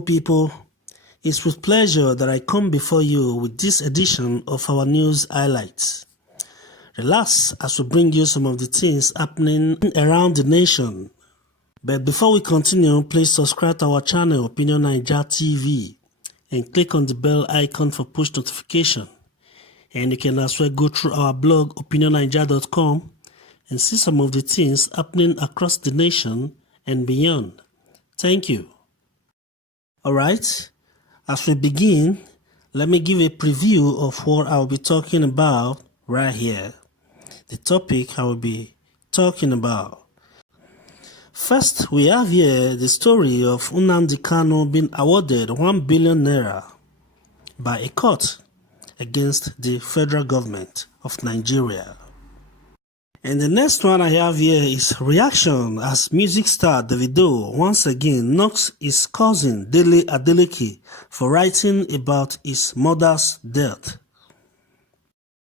beautiful people. It's with pleasure that I come before you with this edition of our news highlights. Relax as we bring you some of the things happening around the nation. But before we continue, please subscribe to our channel Opinion Naija TV and click on the bell icon for push notification. And you can as well go through our blog opinionnaija.com and see some of the things happening across the nation and beyond. Thank you. Alright, as we begin, let me give a preview of what I'll be talking about right here. The topic I will be talking about. First, we have here the story of Nnamdi Kanu being awarded 1 billion naira by a court against the federal government of Nigeria. And the next one I have here is reaction as music star Davido once again knocks his cousin Dele Adeleke for writing about his mother's death.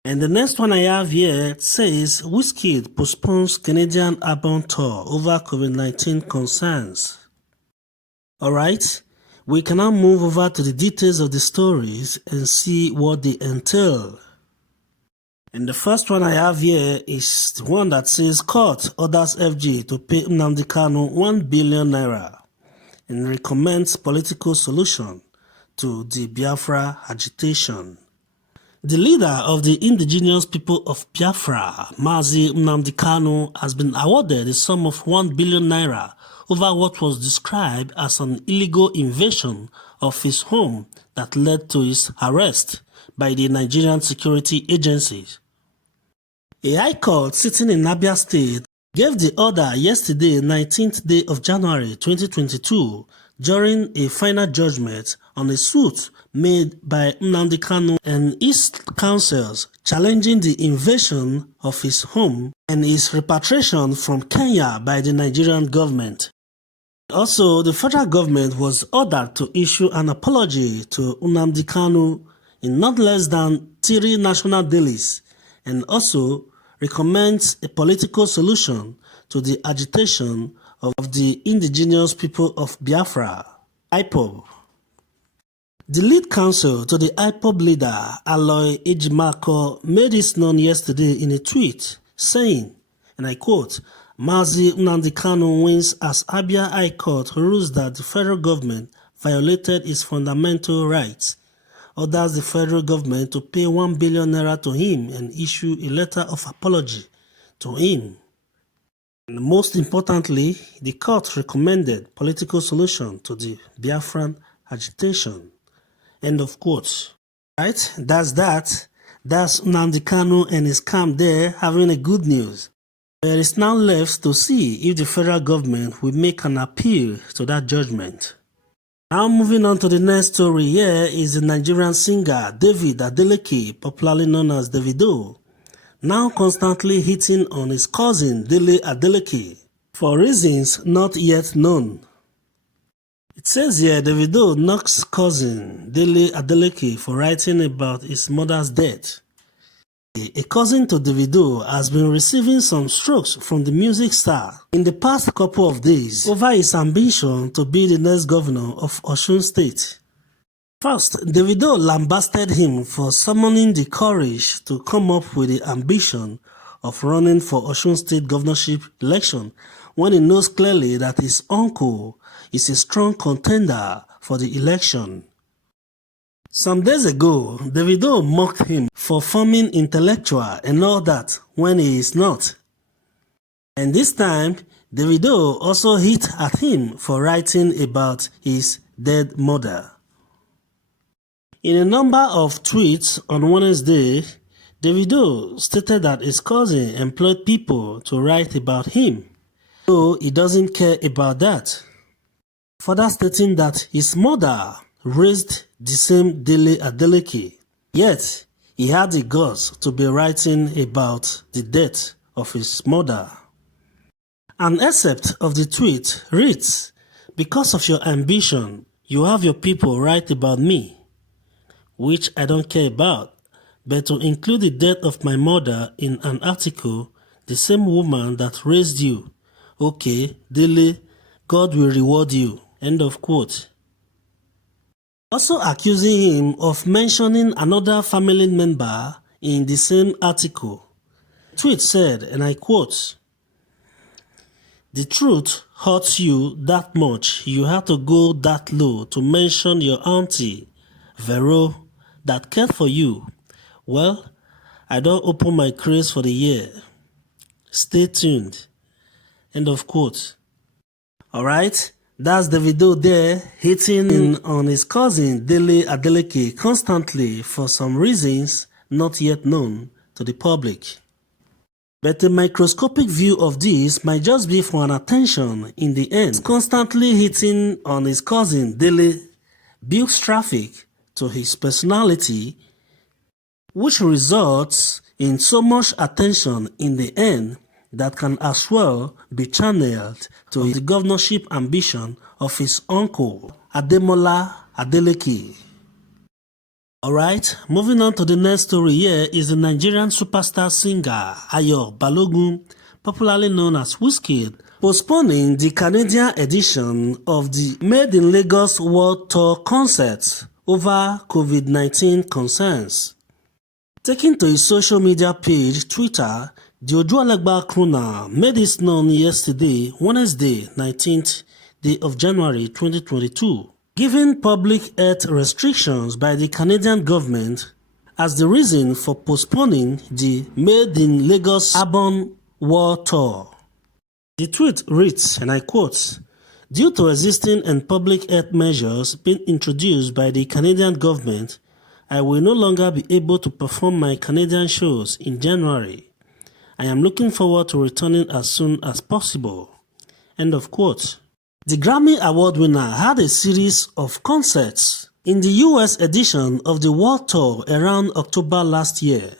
And the next one I have here says Wizkid postpones Canadian album tour over COVID-19 concerns. Alright, we can now move over to the details of the stories and see what they entail. And the first one I have here is the one that says court orders FG to pay Nnamdi Kanu 1 billion naira and recommends political solution to the Biafra agitation. The leader of the indigenous people of Biafra, Nnamdi Kanu, has been awarded a sum of 1 billion naira over what was described as an illegal invasion of his home that led to his arrest by the Nigerian security agencies. A high court sitting in Abia State gave the order yesterday, 19th day of January 2022, during a final judgment on a suit made by Nnamdi Kanu and his counsels challenging the invasion of his home and his repatriation from Kenya by the Nigerian government. Also, the federal government was ordered to issue an apology to Nnamdi Kanu in not less than 3 national dailies and also recommends a political solution to the agitation of the indigenous people of Biafra, IPOB. The lead counsel to the IPOB leader, Aloy Ejimako, made this known yesterday in a tweet, saying, and I quote, Nnamdi Kanu wins as Abia High Court rules that the federal government violated his fundamental rights, orders the federal government to pay 1 billion naira to him and issue a letter of apology to him. And most importantly, the court recommended political solution to the Biafran agitation. End of quote. Right? That's that. That's Nnamdi Kanu and his camp there having a good news. There is now left to see if the federal government will make an appeal to that judgment. Now moving on to the next story here is the Nigerian singer David Adeleke, popularly known as Davido, now constantly hitting on his cousin Dele Adeleke for reasons not yet known. It says here Davido knocks cousin Dele Adeleke for writing about his mother's death. A cousin to Davido has been receiving some strokes from the music star in the past couple of days over his ambition to be the next governor of Osun State. First, Davido lambasted him for summoning the courage to come up with the ambition of running for Osun State governorship election when he knows clearly that his uncle is a strong contender for the election. Some days ago, Davido mocked him for forming intellectual and all that when he is not. And this time, Davido also hit at him for writing about his dead mother. In a number of tweets on Wednesday, Davido stated that his cousin employed people to write about him, though he doesn't care about that. Further stating that his mother raised the same Dele Adeleke, yet he had the guts to be writing about the death of his mother. An excerpt of the tweet reads, "Because of your ambition, you have your people write about me, which I don't care about, but to include the death of my mother in an article, the same woman that raised you, okay, Dele, God will reward you." End of quote. also accusing him of mentioning another family member in the same article. The tweet said, and I quote, "The truth hurts you that much you have to go that low to mention your auntie, Vero, that cared for you. Well, I don't open my craze for the year. Stay tuned." End of quote. Alright, that's Davido there hitting on his cousin Dele Adeleke constantly for some reasons not yet known to the public. But a microscopic view of this might just be for an attention in the end. Constantly hitting on his cousin Dele builds traffic to his personality, which results in so much attention in the end that can as well be channeled to the governorship ambition of his uncle, Ademola Adeleke. Alright, moving on to the next story here is the Nigerian superstar singer Ayo Balogun, popularly known as Wizkid, postponing the Canadian edition of the Made in Lagos World Tour concert over COVID-19 concerns. Taking to his social media page, Twitter, the Ojuelegba crooner made this known yesterday, Wednesday, 19th day of January 2022, giving public health restrictions by the Canadian government as the reason for postponing the Made in Lagos Urban World Tour. The tweet reads, and I quote, "Due to existing and public health measures being introduced by the Canadian government, I will no longer be able to perform my Canadian shows in January. I am looking forward to returning as soon as possible." End of quote. The Grammy Award winner had a series of concerts in the US edition of the World Tour around October last year.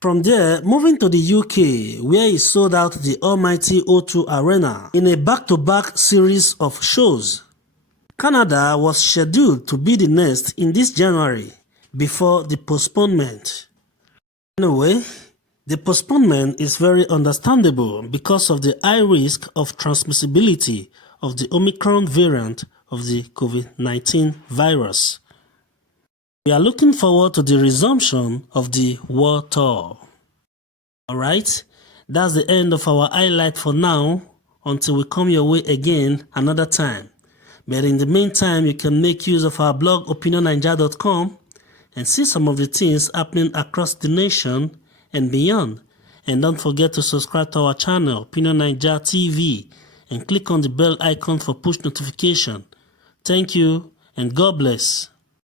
From there, moving to the UK, where he sold out the almighty O2 Arena in a back-to-back series of shows. Canada was scheduled to be the next in this January before the postponement. Anyway, the postponement is very understandable because of the high risk of transmissibility of the Omicron variant of the COVID-19 virus. We are looking forward to the resumption of the World Tour. Alright, that's the end of our highlight for now until we come your way again another time. But in the meantime, you can make use of our blog opinionninja.com and see some of the things happening across the nation and beyond. And don't forget to subscribe to our channel, Opinion Ninja TV, and click on the bell icon for push notification. Thank you and God bless.